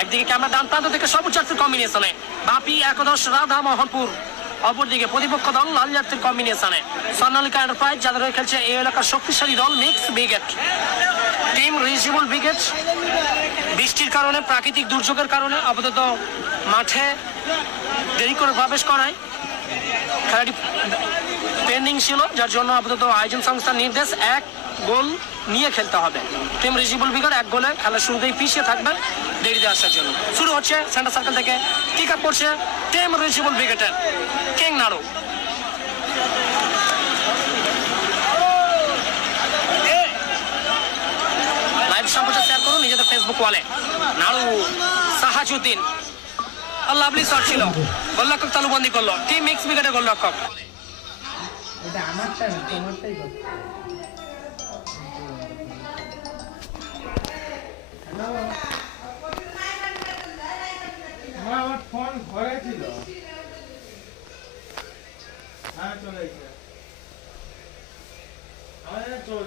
একদিকে ক্যামেরা ডান প্রান্ত থেকে সবুজ যাত্রীর কম্বিনেশনে বাপি, একাদশ, রাধা, মোহনপুর। অপরদিকে প্রতিপক্ষ দল লাল যাত্রীর কম্বিনেশনে স্বর্ণালিকা এন্টারপ্রাইজ যাদের হয়ে খেলছে এই এলাকার শক্তিশালী দল মিক্স ব্রিগেড টিম রিজিবল ব্রিগেড বৃষ্টির কারণে, প্রাকৃতিক দুর্যোগের কারণে আপাতত মাঠে দেরি করে প্রবেশ করায়। খেলাটি পেন্ডিং ছিল, যার জন্য আপাতত আয়োজন সংস্থার নির্দেশ এক। গোল নিয়ে খেলতে হবে। টিম রিজিবল বিগার এক গোলে খেলার শুরুতেই পিছিয়ে থাকবেন দেরিতে আসার জন্য। শুরু হচ্ছে সেন্টার সার্কেল থেকে। কিক আপ করছে টিম রিজিবল ব্রিগেডের কিং নাড়ু। লাইভ সম্প্রচার শেয়ার করুন নিজেদের ফেসবুক ওয়ালে নাড়ু সাহাজুদ্দিন লাভলি শট ছিল। গোলরক্ষক তালুবন্দি করল। টিম মিক্স ব্রিগেডের গোলরক্ষক। এটা আমারটা তোমারটাই ফোন ঘরে ছিল। হ্যাঁ চলে গেছে। আমাদের চল